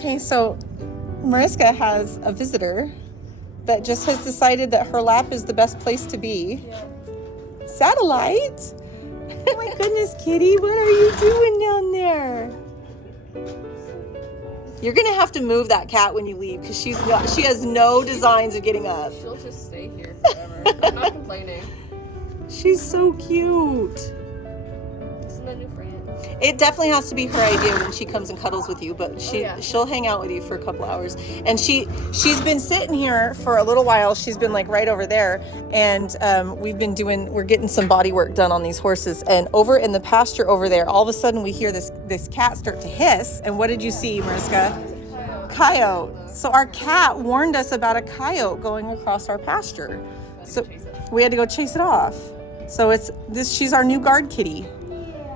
Okay, so Mariska has a visitor that just has decided that her lap is the best place to be. Yeah. Satellite? Oh my goodness, kitty, what are you doing down there? You're gonna have to move that cat when you leave because she has no designs of getting up. She'll just stay here forever. I'm not complaining. She's so cute. Isn't that a new friend? It definitely has to be her idea when she comes and cuddles with you, but she'll hang out with you for a couple hours. And she's been sitting here for a little while. She's been like right over there, and we're getting some body work done on these horses. And over in the pasture over there, all of a sudden we hear this cat start to hiss. And what did you see, Mariska? Coyote. So our cat warned us about a coyote going across our pasture. So we had to go chase it off. So she's our new guard kitty.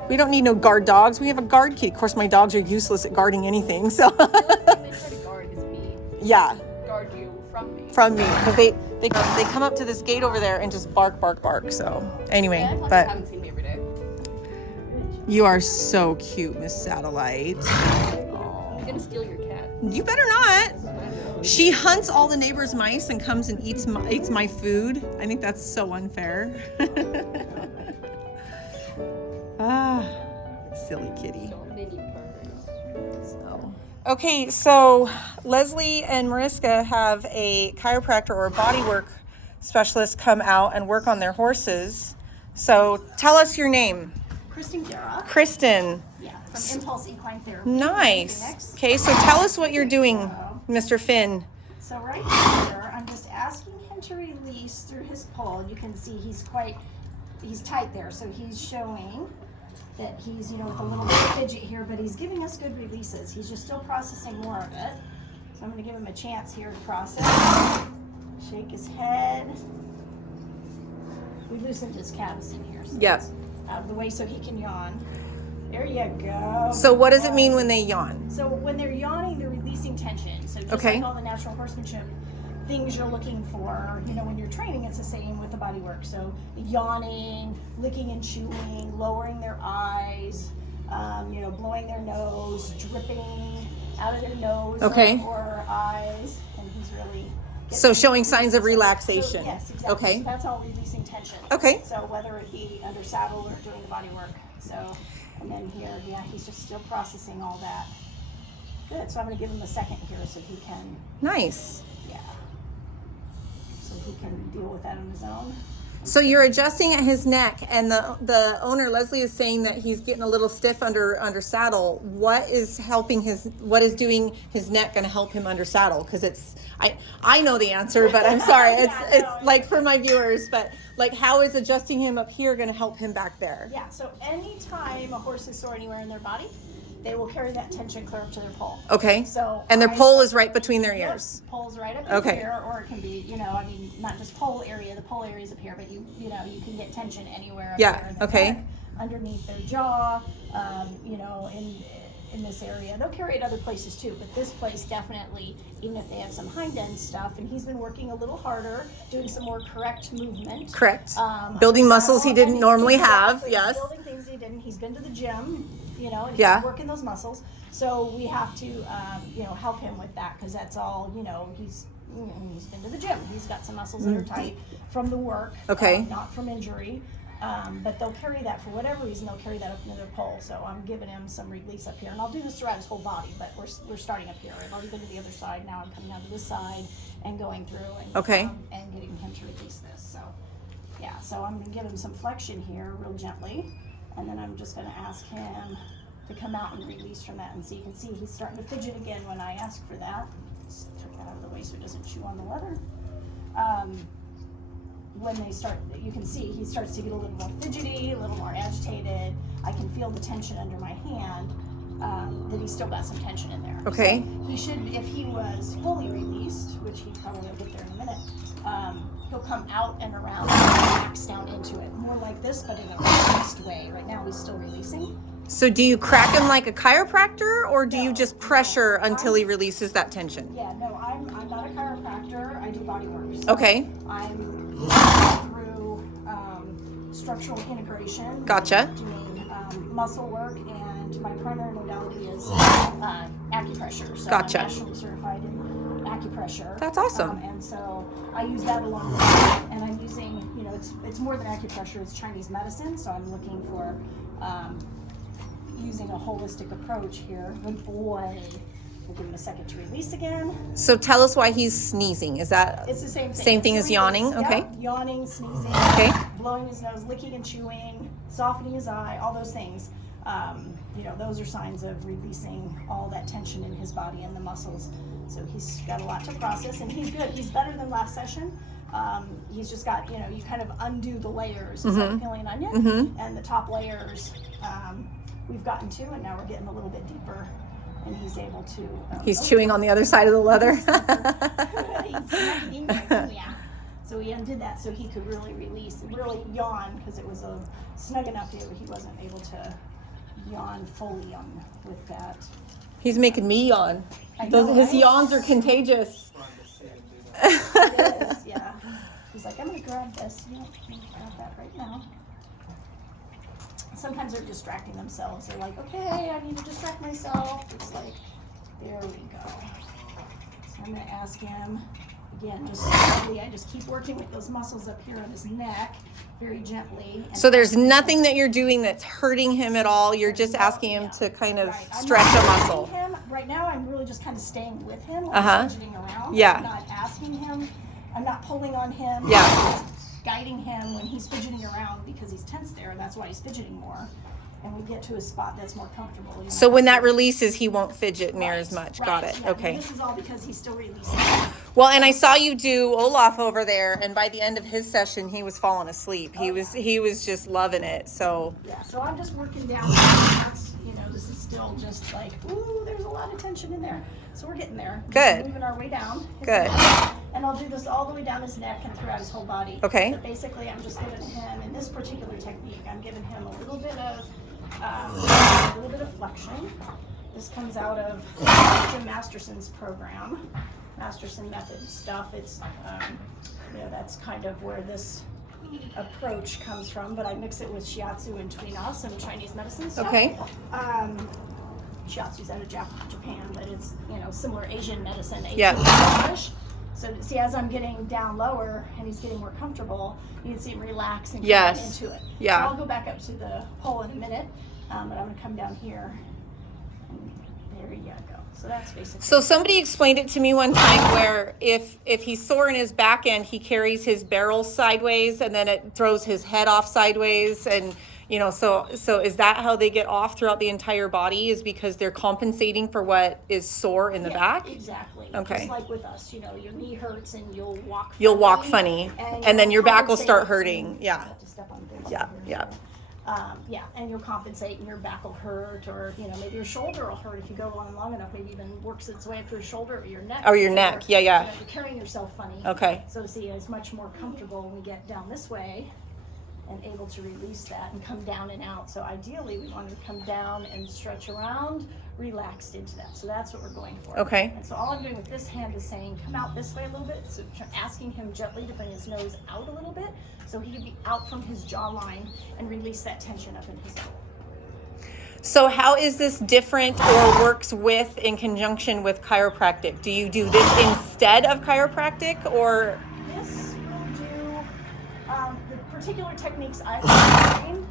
We don't need no guard dogs. We have a guard kitty. Of course, my dogs are useless at guarding anything. So The only thing they try to guard is me. yeah, Guard you from me. from me, because they come up to this gate over there and just bark. So anyway, Yeah, I but haven't seen me every day. you are so cute, Miss Satellite. I'm gonna steal your cat. You better not. She hunts all the neighbors' mice and comes and eats my food. I think that's so unfair. Ah, silly kitty. So many purrs. Okay, so Leslie and Mariska have a chiropractor or a bodywork specialist come out and work on their horses. So tell us your name. Kristen. Kristen. Yeah, from Impulse Equine Therapy. Nice. Okay, so tell us what you're doing, Mr. Finn. So right here, I'm just asking him to release through his pull. You can see he's tight there, so he's showing that he's, with a little bit of fidget here, but he's giving us good releases. He's just still processing more of it. So I'm going to give him a chance here to process. Shake his head. We loosened his calves in here, so Yep. it's out of the way so he can yawn. There you go. So what does it mean when they yawn? So when they're yawning, they're releasing tension. So just Okay. like all the natural horsemanship things you're looking for, when you're training, it's the same with the body work. So yawning, licking and chewing, lowering their eyes, blowing their nose, dripping out of their nose or eyes, and he's really So showing signs of relaxation. So, yes, exactly. Okay. So that's all releasing tension. Okay. So whether it be under saddle or doing the body work. So, and then here, he's just still processing all that. Good. So I'm going to give him a second here so he can. Nice. Yeah. So he can deal with that on his own. So you're adjusting at his neck, and the owner Leslie is saying that he's getting a little stiff under saddle. What is doing his neck going to help him under saddle? Because I know the answer, but I'm sorry. It's like for my viewers, but like how is adjusting him up here going to help him back there? Yeah. So anytime a horse is sore anywhere in their body, they will carry that tension clear up to their pole. Okay. So and their pole is right between their ears. Pole's right up Okay. here, or it can be, not just pole area. The pole area is up here, but you can get tension anywhere up there in the neck, underneath their jaw, in this area. They'll carry it other places too, but this place definitely, even if they have some hind end stuff, and he's been working a little harder, doing some more correct movement. Correct. Building muscles he didn't normally have. Exactly. Yes. Building things he didn't. He's been to the gym, and Yeah. he's working those muscles. So we have to, help him with that, because that's all, he's been to the gym. He's got some muscles that are tight from the work, not from injury. But they'll carry that for whatever reason. They'll carry that up into their pole. So I'm giving him some release up here, and I'll do this throughout his whole body. But we're starting up here. I've already been to the other side. Now I'm coming down to this side and going through and getting him to release this. So yeah. So I'm gonna give him some flexion here, real gently, and then I'm just gonna ask him to come out and release from that. And so you can see he's starting to fidget again when I ask for that. Just take that out of the way so he doesn't chew on the leather. When they start, you can see he starts to get a little more fidgety, a little more agitated. I can feel the tension under my hand, that he's still got some tension in there. Okay. So he should, if he was fully released, which he probably will get there in a minute, he'll come out and around and relax down into it. More like this, but in a relaxed way. Right now he's still releasing. So do you crack him like a chiropractor, or do you just pressure until he releases that tension? Yeah, no, I'm not a chiropractor. I do body work. So Okay. I'm through structural integration. Gotcha. Doing muscle work and my primary modality is acupressure. So Gotcha. I'm nationally certified in acupressure. That's awesome. And so I use that along with it. And I'm using, you know, it's more than acupressure, it's Chinese medicine. So I'm looking for using a holistic approach here. Good boy. We'll give him a second to release again. So tell us why he's sneezing. Is that It's the same thing. same thing It's as a yawning? release. Okay. Yeah, yawning, sneezing, Okay. blowing his nose, licking and chewing, softening his eye, all those things. You know, those are signs of releasing all that tension in his body and the muscles. So he's got a lot to process, and he's good. He's better than last session. He's just got, you know, you kind of undo the layers. It's like peeling an onion, and the top layers we've gotten to, and now we're getting a little bit deeper. And he's able to. He's chewing on the other side of the leather. So we undid that so he could really release, really yawn, because it was snug enough that he wasn't able to yawn fully with that. He's making me yawn. I know, His right? yawns are contagious. It is, yeah. He's like, I'm going to grab this. You know, I'm going to grab that right now. Sometimes they're distracting themselves. They're like, okay, I need to distract myself. It's like, there we go. So I'm going to ask him, again, just slowly. I just keep working with those muscles up here on his neck, very gently. So there's nothing that you're doing that's hurting him at all. You're just asking him to kind of Right. stretch I'm a not muscle. asking him. Right now, I'm really just kind of staying with him, fidgeting around. Yeah. I'm not asking him. I'm not pulling on him. Yeah. I'm just guiding him when he's fidgeting around because he's tense there, and that's why he's fidgeting more. And we get to a spot that's more comfortable. You So know, when so- that releases, he won't fidget near Right, as much. right. Got it. Yeah, Okay. This is all because he's still releasing. Well, and I saw you do Olaf over there, and by the end of his session, he was falling asleep. He was just loving it. So Yeah, so I'm just working down. That's, you know, this is still just like, ooh, there's a lot of tension in there. So we're getting there. Good. Just moving our way down. his Good. neck. And I'll do this all the way down his neck and throughout his whole body. Okay. But basically, I'm just giving him, in this particular technique, I'm giving him a little bit of flexion. This comes out of Jim Masterson's program, Masterson method stuff. It's, you know, that's kind of where this approach comes from, but I mix it with shiatsu and tuina, some Chinese medicine stuff. Okay. Shiatsu's out of Japan, but it's, you know, similar Asian medicine. Yeah. English. So see, as I'm getting down lower and he's getting more comfortable, you can see him relax and Yes. get into it. Yeah. So I'll go back up to the pole in a minute, but I'm going to come down here. And there you go. So that's basically. So somebody explained it to me one time where if he's sore in his back end, he carries his barrel sideways and then it throws his head off sideways, and you know, so is that how they get off throughout the entire body, is because they're compensating for what is sore in the back? Exactly. Okay. Just like with us, you know, your knee hurts and you'll walk funny. You'll walk funny, and then your back will start compensate. hurting. Yeah. I have to step on things Yeah, here. yeah. Yeah, and you'll compensate and your back will hurt, or, you know, maybe your shoulder will hurt if you go on long enough, maybe even works its way up to your shoulder or your neck. Or your neck, yeah, yeah. You know, you're carrying yourself funny. Okay. So see, it's much more comfortable when we get down this way and able to release that and come down and out. So ideally, we want to come down and stretch around, relaxed into that. So that's what we're going for. Okay. And so all I'm doing with this hand is saying, come out this way a little bit. So asking him gently to bring his nose out a little bit so he can be out from his jawline and release that tension up in his neck. So how is this different or works with, in conjunction with chiropractic? Do you do this instead of chiropractic, or? This will do, the particular techniques I've trained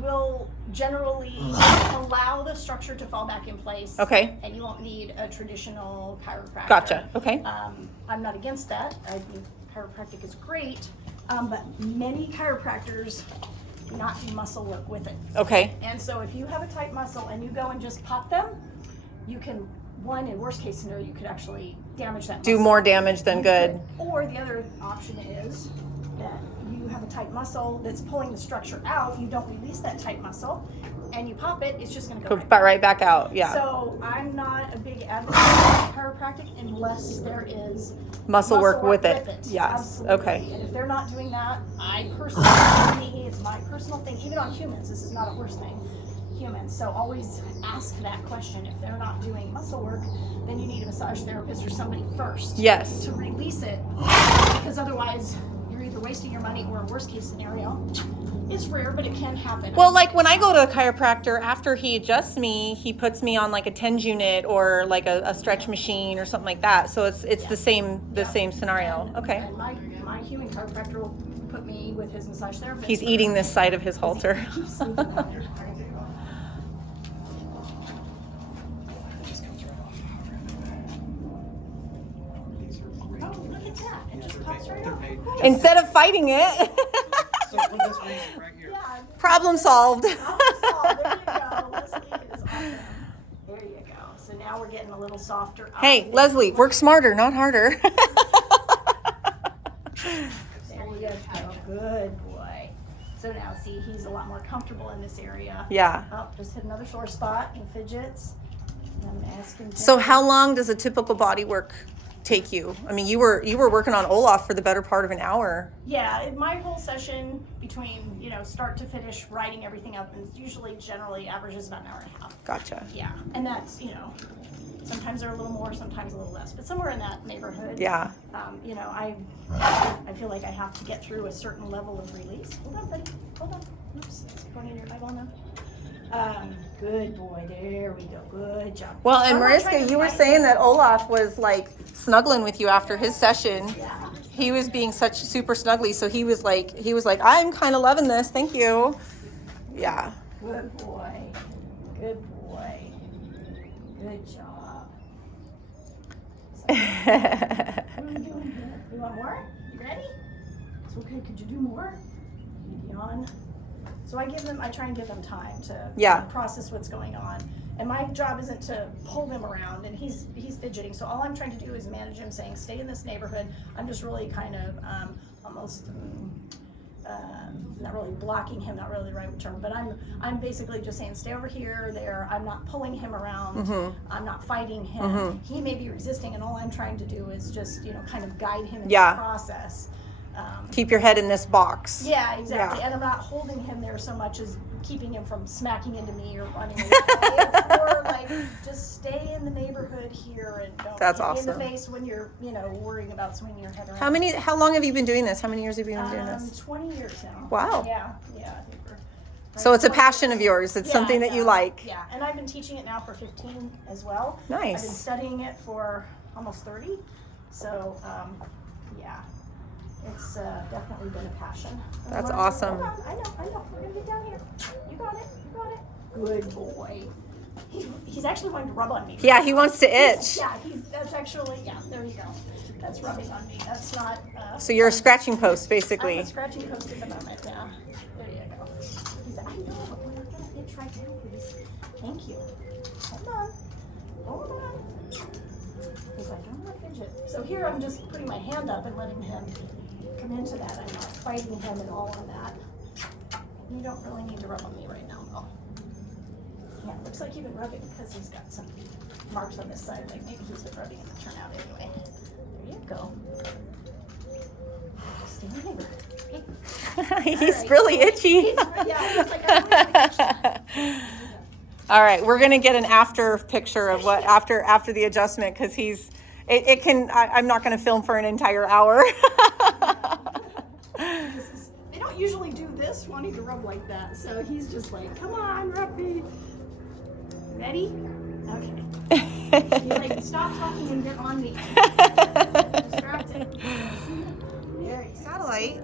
will generally allow the structure to fall back in place. Okay. And you won't need a traditional chiropractor. Gotcha. Okay. I'm not against that. I think chiropractic is great, but many chiropractors do not do muscle work with it. Okay. And so if you have a tight muscle and you go and just pop them, you can, one, in worst case scenario, you could actually damage that muscle. Do more damage than good. Or the other option is that you have a tight muscle that's pulling the structure out, you don't release that tight muscle, and you pop it, it's just going to go Right back out. Yeah. So I'm not a big advocate of chiropractic unless there is Muscle work with it. Yes. Absolutely. Okay. And if they're not doing that, I personally, it's my personal thing, even on humans, this is not a horse thing, humans. So always ask that question. If they're not doing muscle work, then you need a massage therapist or somebody first. Yes. To release it, because otherwise you're either you're wasting your money, or worst case scenario, it's rare, but it can happen. Well, like when I go to a chiropractor, after he adjusts me, he puts me on like a TENS unit or like a stretch machine or something like that. So it's the same scenario. Okay. And my human chiropractor will put me with his massage therapist. He's eating this side of his halter. He keeps sleeping on there. Oh, look at that. It just pops right off. Instead of fighting it. So for this reason right here. Yeah. Problem solved. Problem solved. There you go. Leslie is awesome. There you go. So now we're getting a little softer. Hey, Leslie, work smarter, not harder. There you go. Good boy. So now see, he's a lot more comfortable in this area. Yeah. Oh, just hit another sore spot and fidgets. And I'm asking. So how long does a typical body work take you? I mean, you were working on Olaf for the better part of an hour. Yeah, my whole session between, start to finish, writing everything up, and generally averages about an hour and a half. Gotcha. Yeah, and that's, sometimes they're a little more, sometimes a little less, but somewhere in that neighborhood. Yeah. I feel like I have to get through a certain level of release. Hold on, buddy. Hold on. Oops, it's going in your eyeball now. Good boy. There we go. Good job. Well, and I'm not trying Mariska, to you were fight saying that Olaf was like snuggling with you after his session. Yeah. He was being such super snuggly, so he was like, I'm kind of loving this. Thank you. Yeah. Good boy. Good boy. Good job. So, what are we doing here? You want more? You ready? It's okay. Could you do more? Yawn. So I try and give them time to process what's going on. And my job isn't to pull him around, and he's fidgeting. So all I'm trying to do is manage him, saying, stay in this neighborhood. I'm just really kind of almost not really blocking him, not really the right term, but I'm basically just saying, stay over here, there. I'm not pulling him around. Mm-hmm. I'm not fighting him. Mm-hmm. He may be resisting, and all I'm trying to do is just kind of guide him in the process. Keep your head in this box. Yeah, exactly. Yeah. And I'm not holding him there so much as keeping him from smacking into me or running away. It's more like, just stay in the neighborhood here and don't That's hit me awesome. in the face when you're, worrying about swinging your head around. How long have you been doing this? How many years have you been doing this? 20 years now. Wow. Yeah. I think we're So it's a passion of yours. It's something that you like. Yeah, and I've been teaching it now for 15 as well. Nice. I've been studying it for almost 30. So, yeah. It's definitely been a passion. That's awesome. Hold on. I know. We're going to get down here. You got it. Good boy. He's actually wanting to rub on me. Yeah, he wants to itch. That's actually, there you go. That's rubbing on me. That's not. So you're a scratching post, basically. I'm a scratching post at the moment, yeah. There you go. I know, but we're going to itch right now, please. Thank you. Hold on. Because I don't want to fidget. So here I'm just putting my hand up and letting him come into that. I'm not fighting him at all on that. You don't really need to rub on me right now, though. Yeah, it looks like you've been rubbing because he's got some marks on this side. Like maybe he's been rubbing in the turnout anyway. There you go. Just stay in the neighborhood. He's Right, really so itchy. he's like, I really want to catch that. All right, we're gonna get an after picture of what after the adjustment because I'm not gonna film for an entire hour. They don't usually do this wanting to rub like that, so he's just like, come on, rub me. Ready? Okay. You're like, stop talking and get on me. Distracted. There you go. Satellite.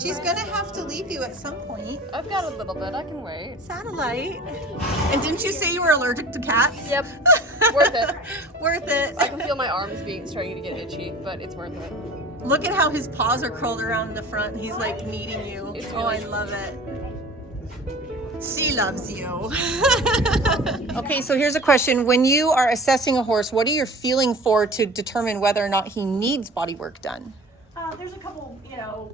She's gonna have to leave you at some point. I've got a little bit. I can wait. Satellite. And didn't you say you were allergic to cats? Yep. Worth it. Worth it. I can feel my arms starting to get itchy, but it's worth it. Look at how his paws are curled around the front. He's like kneading you. It's Oh, I really love it. She loves you. Okay, so here's a question. When you are assessing a horse, what are you feeling for to determine whether or not he needs body work done? There's a couple,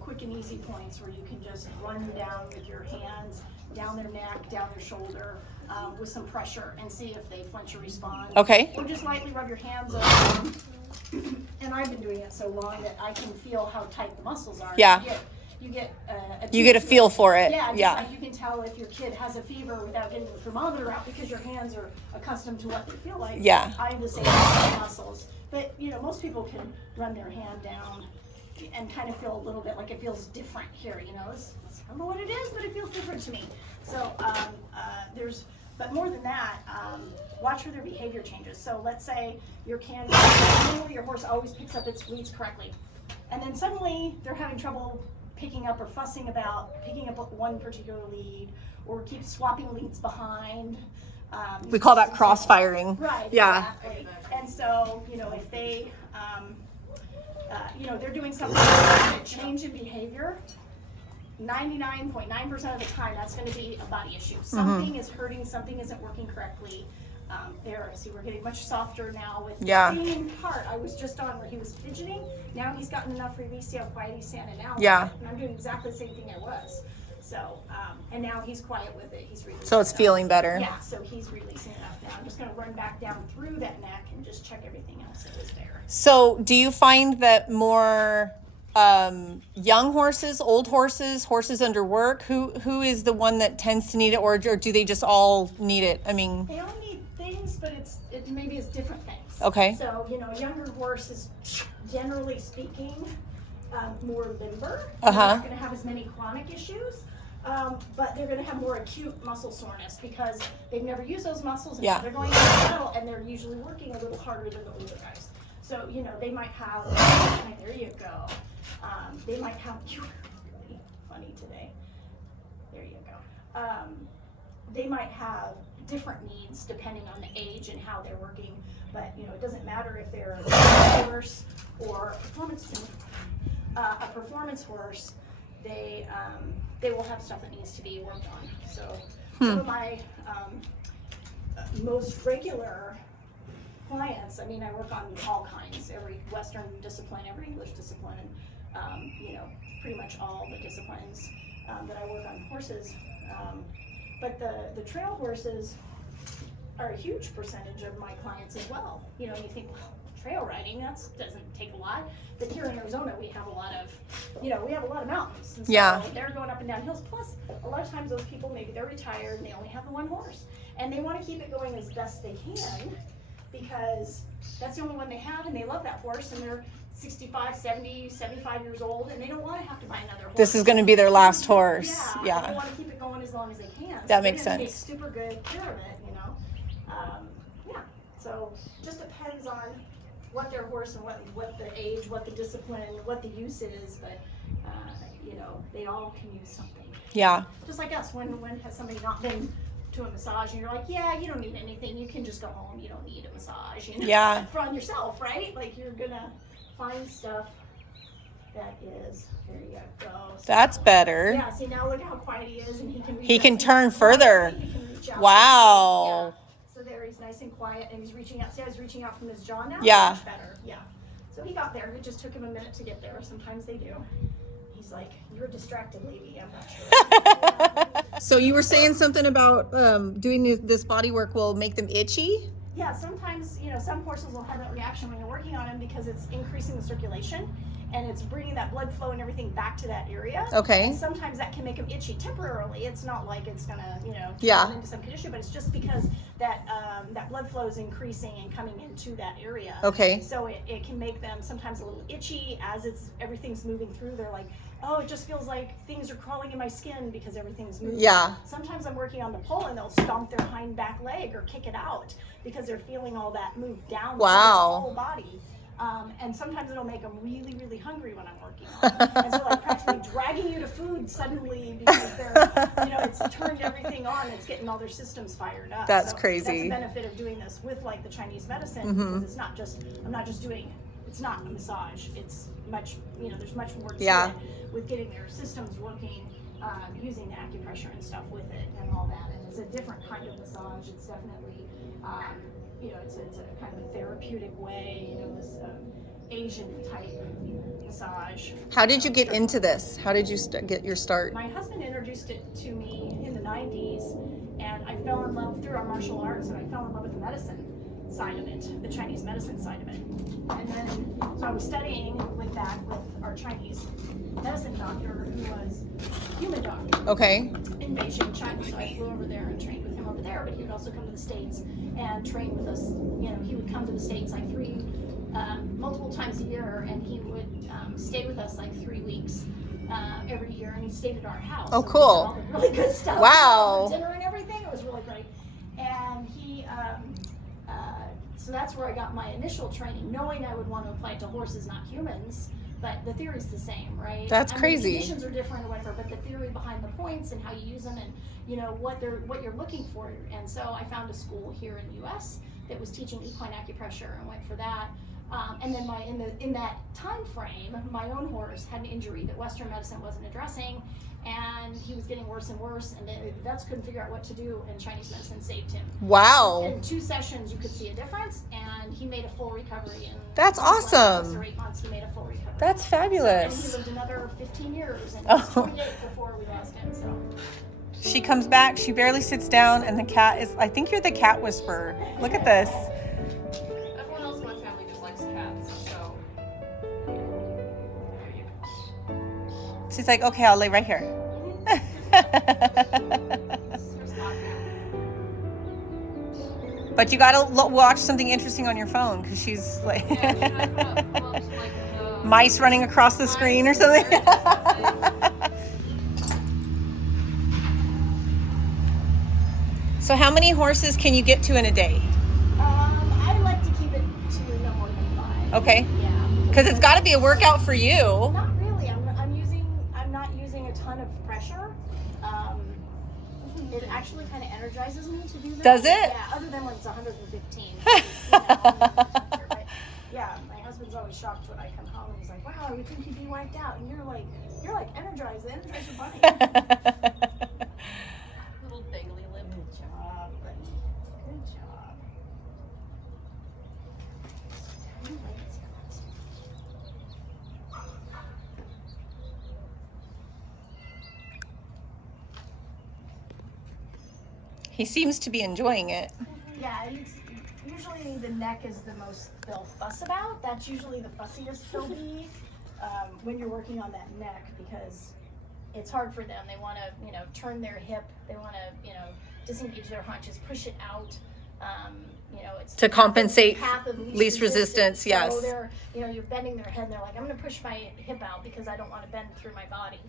quick and easy points where you can just run down with your hands, down their neck, down their shoulder, with some pressure and see if they flinch or respond. Okay. Or just lightly rub your hands over them. And I've been doing it so long that I can feel how tight the muscles are. Yeah. You get a feel for it. Yeah. Yeah. Like you can tell if your kid has a fever without getting the thermometer out because your hands are accustomed to what they feel like. Yeah. I have the same muscles. But, most people can run their hand down and kind of feel a little bit like it feels different here, you know. I don't know what it is, but it feels different to me. So but more than that, watch for their behavior changes. So let's say your horse always picks up its leads correctly, and then suddenly they're having trouble picking up or fussing about picking up one particular lead, or keep swapping leads behind. We call that crossfiring. Right. Yeah. Exactly. And so, you know, if they, they're doing something, change in behavior, 99.9% of the time, that's going to be a body issue. Something is hurting, something isn't working correctly. See, we're getting much softer now with the same part I was just on where he was fidgeting. Now he's gotten enough release. See how quiet he's standing now. Yeah. And I'm doing exactly the same thing I was. So, and now he's quiet with it. He's releasing. So it's feeling better. Yeah, so he's releasing enough now. I'm just going to run back down through that neck and just check everything else that was there. So do you find that more young horses, old horses, horses under work, who is the one that tends to need it, or do they just all need it? I mean, they all need things, but maybe it's different things. Okay. So, you know, a younger horse is, generally speaking, more limber. Uh-huh. They're not going to have as many chronic issues, but they're going to have more acute muscle soreness because they've never used those muscles, and they're going into the saddle, and they're usually working a little harder than the older guys. So, you know, they might have, there you go. They might have, you're really funny today. There you go. They might have different needs depending on the age and how they're working, but you know, it doesn't matter if they're a horse or a performance horse. They will have stuff that needs to be worked on. So some of my most regular clients, I mean, I work on all kinds, every Western discipline, every English discipline, you know, pretty much all the disciplines that I work on horses. But the trail horses are a huge percentage of my clients as well. You know, you think, well, trail riding, doesn't take a lot. But here in Arizona, we have a lot of mountains. And so they're going up and down hills. Plus, a lot of times those people, maybe they're retired and they only have the one horse. And they want to keep it going as best they can because that's the only one they have, and they love that horse, and they're 65, 70, 75 years old, and they don't want to have to buy another horse. This is going to be their last horse. Yeah. They want to keep it going as long as they can. So that makes sense. Take super good care of it, you know. So just depends on what their horse and what the age, what the discipline, what the use is, but you know, they all can use something. Yeah. Just like us, when has somebody not been to a massage and you're like, yeah, you don't need anything, you can just go home, you don't need a massage, you know. Yeah. From yourself, right? Like you're gonna find stuff that is, there you go. So, that's better. yeah, see now look how quiet he is, and he can turn further. He can reach out. Wow. Yeah. So there he's nice and quiet, and he's reaching out. See how he's reaching out from his jaw now? Yeah. Much better, yeah. So he got there, it just took him a minute to get there. Sometimes they do. He's like, you're a distracted lady, I'm not sure. So you were saying something about doing this body work will make them itchy? Yeah, sometimes, you know, some horses will have that reaction when you're working on them because it's increasing the circulation and it's bringing that blood flow and everything back to that area. Okay. And sometimes that can make them itchy temporarily. It's not like it's gonna, you know, turn into some condition, but it's just because that that blood flow is increasing and coming into that area. Okay. So it can make them sometimes a little itchy as everything's moving through. They're like, oh, it just feels like things are crawling in my skin because everything's moving. Yeah. Sometimes I'm working on the pole and they'll stomp their hind back leg or kick it out because they're feeling all that move down through their whole body. And sometimes it'll make them really, really hungry when I'm working on. And so like practically dragging you to food suddenly because they're, you know, it's turned everything on. It's getting all their systems fired up. That's so crazy. That's the benefit of doing this with like the Chinese medicine because it's not just, it's not a massage. It's much, you know, there's much more to it with getting their systems working, using the acupressure and stuff with it and all that. And it's a different kind of massage. It's definitely, you know, it's a kind of a therapeutic way, you know, this Asian type massage. How did you get into this? How did you get your start? My husband introduced it to me in the 90s, and I fell in love through our martial arts, and I fell in love with the medicine side of it, the Chinese medicine side of it. And then, so I was studying with our Chinese medicine doctor, who was a human doctor. Okay. In Beijing, China. So I flew over there and trained with him over there, but he would also come to the States and train with us. You know, he would come to the States like multiple times a year, and he would stay with us like 3 weeks every year, and he stayed at our house. Oh, so cool. all the really good stuff. Wow. Dinner and everything. It was really great. And he, so that's where I got my initial training, knowing I would want to apply it to horses, not humans. But the theory's the same, right? That's crazy. The conditions are different or whatever, but the theory behind the points and how you use them, and you know what you're looking for. And so I found a school here in the U.S. that was teaching equine acupressure, and went for that. And then in that time frame, my own horse had an injury that Western medicine wasn't addressing, and he was getting worse and worse, and the vets couldn't figure out what to do, and Chinese medicine saved him. Wow. In 2 sessions, you could see a difference, and he made a full recovery. In That's awesome. 6 or 8 months, he made a full recovery. That's fabulous. So, and he lived another 15 years, and he was 28 before we lost him. So She comes back, she barely sits down, and the cat is, I think you're the cat whisperer. Look at this. Everyone else in my family just likes cats, so. She's like, okay, I'll lay right here. But you gotta watch something interesting on your phone, because she's like mice running across the screen or something. So how many horses can you get to in a day? I like to keep it to no more than 5. Okay. Yeah. Because it's got to be a workout for you. Not really. I'm not using a ton of pressure. It actually kind of energizes me to do that. Does it? Yeah. Other than when it's 115. But yeah, my husband's always shocked when I come home. He's like, "Wow, you think you'd be wiped out?" And you're like energized. The Energizer Bunny. Little bagely lip. Good job, buddy. Good job. He seems to be enjoying it. Yeah, it's usually the neck is the most they'll fuss about. That's usually the fussiest they'll be when you're working on that neck, because it's hard for them. They want to, turn their hip. They want to, disengage their haunches, push it out. It's To compensate path of least resistance, yes. So they're, you're bending their head, and they're like, I'm going to push my hip out because I don't want to bend through my body.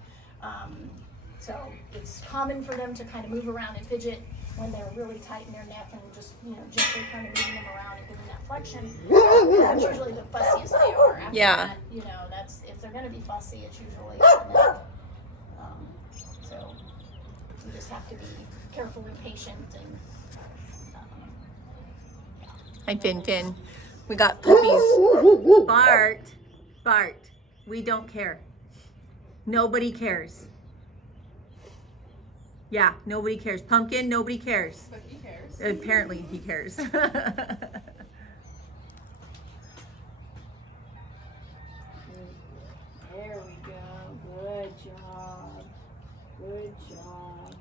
So it's common for them to kind of move around and fidget when they're really tight in their neck, and just, gently kind of moving them around and giving that flexion. That's usually the fussiest they are. After Yeah. that, that's, if they're going to be fussy, it's usually the neck. So you just have to be careful and patient. And Hi, Finn. We got puppies. Bart, we don't care. Nobody cares. Yeah, nobody cares. Pumpkin, nobody cares. But he cares. Apparently he cares. There we go. Good job. Good job.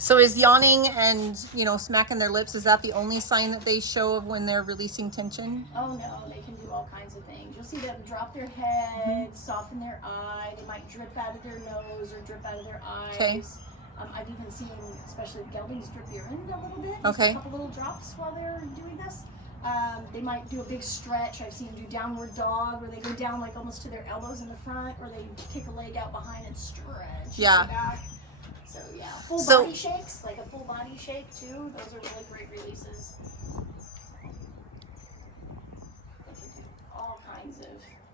So is yawning and, smacking their lips, is that the only sign that they show of when they're releasing tension? Oh no, they can do all kinds of things. You'll see them drop their head, soften their eye. They might drip out of their nose or drip out of their eyes. Okay. I've even seen, especially geldings, drip urine a little bit. Okay. Just a couple little drops while they're doing this. They might do a big stretch. I've seen them do downward dog, where they go down like almost to their elbows in the front, or they kick a leg out behind and stretch. Yeah. Back. So yeah, full So- body shakes, like a full body shake too. Those are really great releases. All kinds of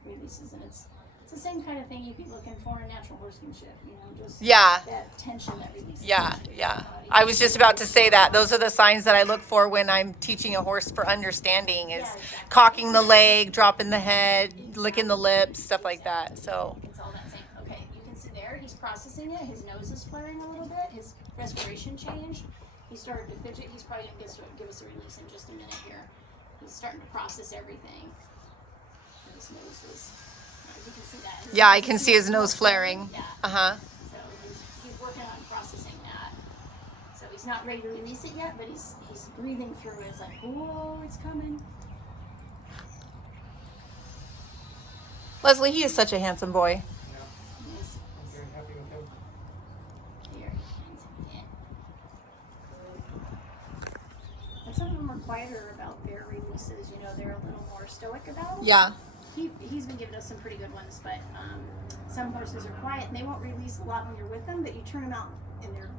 releases, and it's the same kind of thing you'd be looking for in natural horsemanship. Just Yeah. that tension that releases. Yeah, tension in yeah. your body. I was just about to say that. Those are the signs that I look for when I'm teaching a horse for understanding, is Yeah, exactly. cocking the leg, dropping the head, licking the lips, stuff like that. So, It's all that same. Okay, you can see there, he's processing it. His nose is flaring a little bit. His respiration changed. He started to fidget. He's probably going to give us a release in just a minute here. He's starting to process everything. His nose was, as you can see that. yeah, I can see his nose flaring. Yeah. Uh-huh. So he's working on processing that. So he's not ready to release it yet, but he's breathing through it. It's like, whoa, it's coming. Leslie, he is such a handsome boy. Yes. I'm very happy with him. Here. Yeah. And some of them are quieter about their release. stoic about them. Yeah. He's been giving us some pretty good ones, but some horses are quiet and they won't release a lot when you're with them, but you turn them out in their,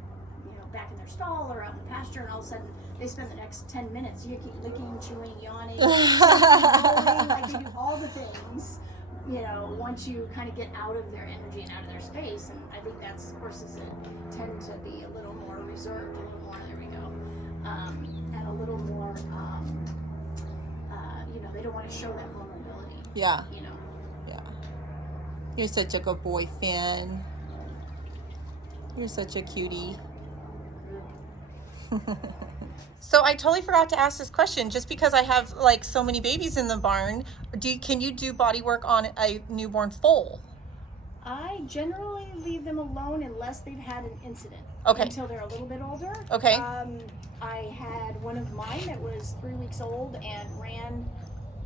back in their stall or out in the pasture, and all of a sudden they spend the next 10 minutes licking, chewing, yawning, like they do all the things, once you kind of get out of their energy and out of their space. And I think that's horses that tend to be a little more reserved, a little more, there we go, and a little more, they don't want to show that vulnerability. Yeah. Yeah. You're such a good boy, Finn. You're such a cutie. So I totally forgot to ask this question. Just because I have like so many babies in the barn, can you do body work on a newborn foal? I generally leave them alone unless they've had an incident. Okay. Until they're a little bit older. Okay. I had one of mine that was 3 weeks old and ran.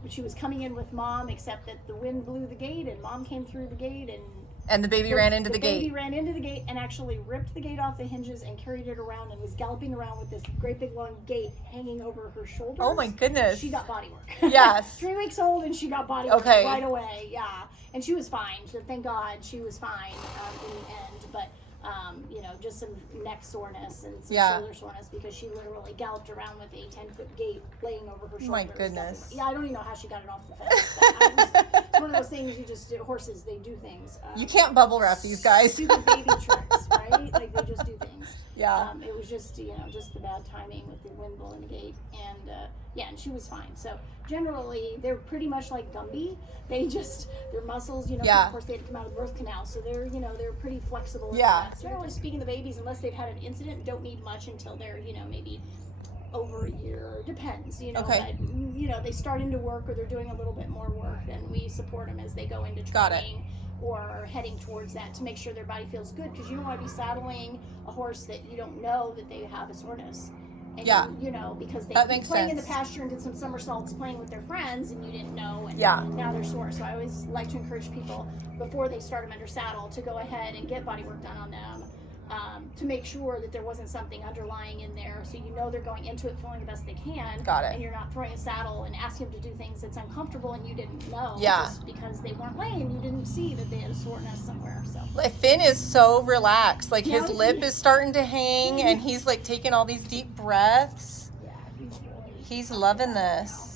She was coming in with mom, except that the wind blew the gate and mom came through the gate and the baby ran into the gate. The baby ran into the gate and actually ripped the gate off the hinges and carried it around and was galloping around with this great big long gate hanging over her shoulders. Oh my goodness. She got body work. Yes. 3 weeks old and she got body work right away. Yeah. And she was fine. So thank God she was fine in the end. But, just some neck soreness and some shoulder soreness because she literally galloped around with a 10-foot gate laying over her shoulders. My goodness. Yeah, I don't even know how she got it off the fence. But it's one of those things horses, they do things. You can't bubble wrap these guys. Stupid baby tricks, right? Like they just do things. Yeah. It was just, just the bad timing with the wind blowing the gate. And, and she was fine. So generally, they're pretty much like Gumby. Their muscles, of course they had to come out of the birth canal. So they're pretty flexible. Yeah. Generally speaking, the babies, unless they've had an incident, don't need much until they're, maybe over a year. Depends, Okay. But, they start into work or they're doing a little bit more work, then we support them as they go into training. Got it. Or heading towards that to make sure their body feels good, because you don't want to be saddling a horse that you don't know that they have a soreness. And because they've been playing in the pasture and did some somersaults playing with their friends and you didn't know, and now they're sore. So I always like to encourage people before they start them under saddle to go ahead and get body work done on them, to make sure that there wasn't something underlying in there, so they're going into it feeling the best they can. Got it. And you're not throwing a saddle and asking them to do things that's uncomfortable and you didn't know. Yeah. Just because they weren't laying, you didn't see that they had a soreness somewhere. So Finn is so relaxed. Like his lip is starting to hang and he's like taking all these deep breaths. Yeah, He's loving this.